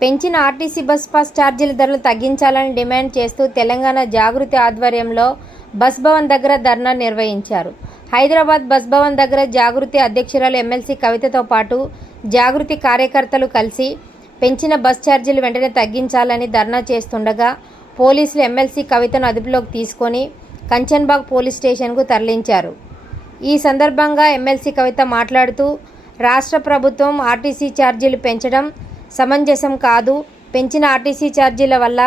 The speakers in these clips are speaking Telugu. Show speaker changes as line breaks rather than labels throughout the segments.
పెంచిన ఆర్టీసీ బస్ పాస్ ఛార్జీల ధరలు తగ్గించాలని డిమాండ్ చేస్తూ తెలంగాణ జాగృతి ఆధ్వర్యంలో బస్ భవన్ దగ్గర ధర్నా నిర్వహించారు. హైదరాబాద్ బస్ భవన్ దగ్గర జాగృతి అధ్యక్షురాలు ఎమ్మెల్సీ కవితతో పాటు జాగృతి కార్యకర్తలు కలిసి పెంచిన బస్ ఛార్జీలు వెంటనే తగ్గించాలని ధర్నా చేస్తుండగా పోలీసులు ఎమ్మెల్సీ కవితను అదుపులోకి తీసుకొని కంచన్బాగ్ పోలీస్ స్టేషన్కు తరలించారు. ఈ సందర్భంగా ఎమ్మెల్సీ కవిత మాట్లాడుతూ రాష్ట్ర ప్రభుత్వం ఆర్టీసీ ఛార్జీలు పెంచడం సమంజసం కాదు. పెంచిన ఆర్టీసీ ఛార్జీల వల్ల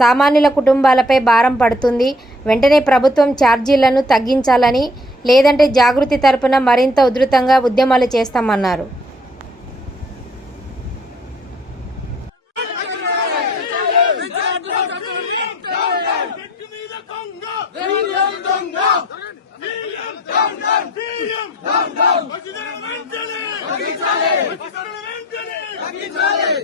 సామాన్యుల కుటుంబాలపై భారం పడుతుంది. వెంటనే ప్రభుత్వం ఛార్జీలను తగ్గించాలని లేదంటే జాగృతి తరపున మరింత ఉధృతంగా ఉద్యమాలు చేస్తామన్నారు.
తగ్గించాలి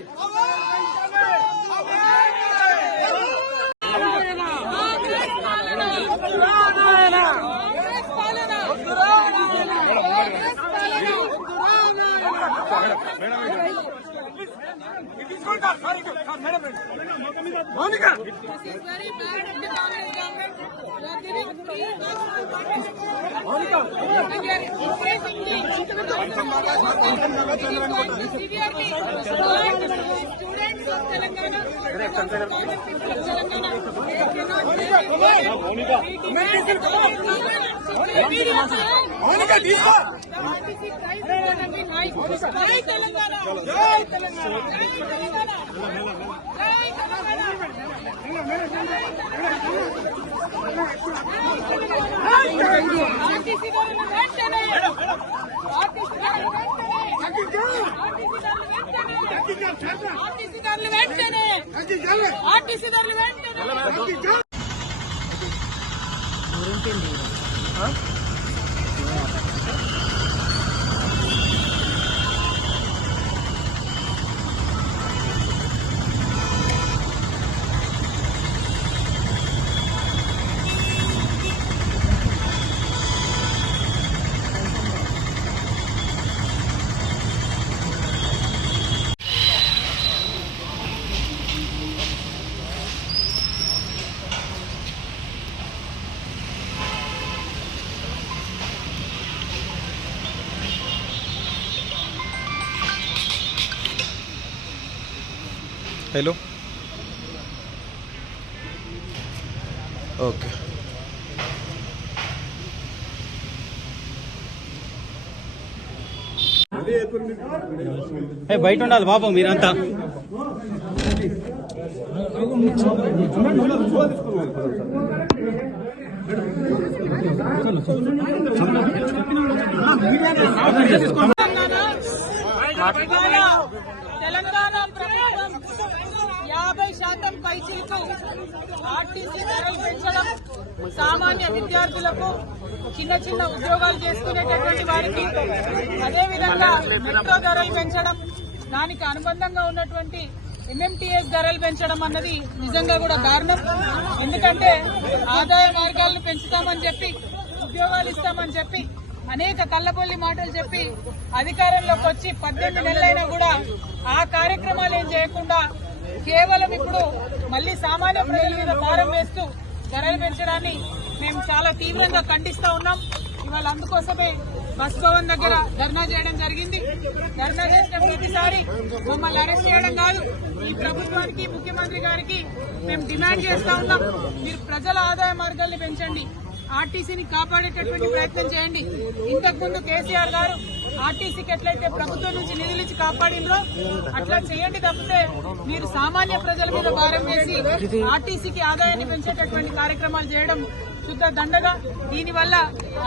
Monica!
This is very bad of the Congress government. They are giving free Monica! And they are increasing the students of Telangana, students people of Telangana, they cannot be
Monica, this
The RTC price is going to be high. Jai Telangana! Jai Telangana! Jai Telangana! Jai Telangana! RTC గారిని వెంటనే
हॅलो ఓకే
ఏ బయట ఉండాలి బాబు మీరంతా
ఇవాళ తెలంగాణ ప్రభుత్వం యాభై శాతం పైసీలకు ఆర్టీసీ ధరలు పెంచడం సామాన్య విద్యార్థులకు చిన్న చిన్న ఉద్యోగాలు చేసుకునేటటువంటి వారికి అదేవిధంగా మెట్రో ధరలు పెంచడం దానికి అనుబంధంగా ఉన్నటువంటి ఎంఎంటీఎస్ ధరలు పెంచడం అన్నది నిజంగా కూడా దారుణం. ఎందుకంటే ఆదాయ మార్గాలను పెంచుతామని చెప్పి ఉద్యోగాలు ఇస్తామని చెప్పి అనేక కళ్ళబొల్లి మాటలు చెప్పి అధికారంలోకి వచ్చి పద్దెనిమిది నెలలైనా కూడా ఆ కార్యక్రమాలు ఏం చేయకుండా కేవలం ఇప్పుడు మళ్ళీ సామాన్య ప్రజల మీద భారం వేస్తూ ధరలు పెంచడాన్ని మేము చాలా తీవ్రంగా ఖండిస్తా ఉన్నాం. ఇవాళ అందుకోసమే బస్ భవన్ దగ్గర ధర్నా చేయడం జరిగింది. ధర్నా చేసిన ప్రతిసారి మమ్మల్ని అరెస్ట్ చేయడం కాదు ఈ ప్రభుత్వానికి ముఖ్యమంత్రి గారికి మేము డిమాండ్ చేస్తా ఉన్నాం. మీరు ప్రజల ఆదాయ మార్గాల్ని పెంచండి. ఆర్టీసీని కాపాడేటటువంటి ప్రయత్నం చేయండి. ఇంతకుముందు కేసీఆర్ గారు ఆర్టీసీకి ఎట్లయితే ప్రభుత్వం నుంచి నిధులు ఇచ్చి కాపాడిందో అట్లా చేయండి తప్పితే మీరు సామాన్య ప్రజల మీద భారం వేసి ఆర్టీసీకి ఆదాయాన్ని పెంచేటటువంటి కార్యక్రమాలు చేయడం శుద్ధ దండగా. దీనివల్ల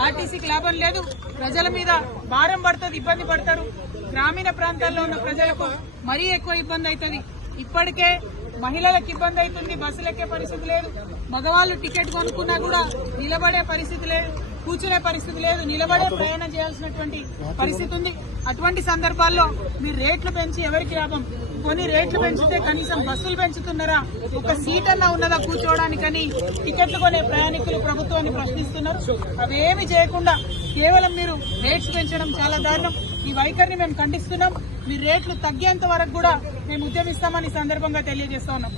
ఆర్టీసీకి లాభం లేదు. ప్రజల మీద భారం పడుతుంది ఇబ్బంది పడతారు. గ్రామీణ ప్రాంతాల్లో ఉన్న ప్రజలకు మరీ ఎక్కువ ఇబ్బంది అవుతుంది. ఇప్పటికే మహిళలకు ఇబ్బంది అవుతుంది బస్సులు ఎక్కే పరిస్థితి లేదు. మగవాళ్ళు టికెట్ కొనుక్కున్నా కూడా నిలబడే పరిస్థితి లేదు. కూర్చునే పరిస్థితి లేదు నిలబడే ప్రయాణం చేయాల్సినటువంటి పరిస్థితి ఉంది. అటువంటి సందర్భాల్లో మీరు రేట్లు పెంచి ఎవరికి లాభం? కొన్ని రేట్లు పెంచితే కనీసం బస్సులు పెంచుతున్నారా? ఒక సీట్ అన్నా ఉన్నదా కూర్చోవడానికని టికెట్లు కొనే ప్రయాణికులు ప్రభుత్వాన్ని ప్రశ్నిస్తున్నారు. అవేమి చేయకుండా కేవలం మీరు రేట్స్ పెంచడం చాలా దారుణం. ఈ వైఖరిని మేము ఖండిస్తున్నాం. మీ రేట్లు తగ్గేంత వరకు కూడా మేము ఉద్యమిస్తామని సందర్భంగా తెలియజేస్తా ఉన్నాం!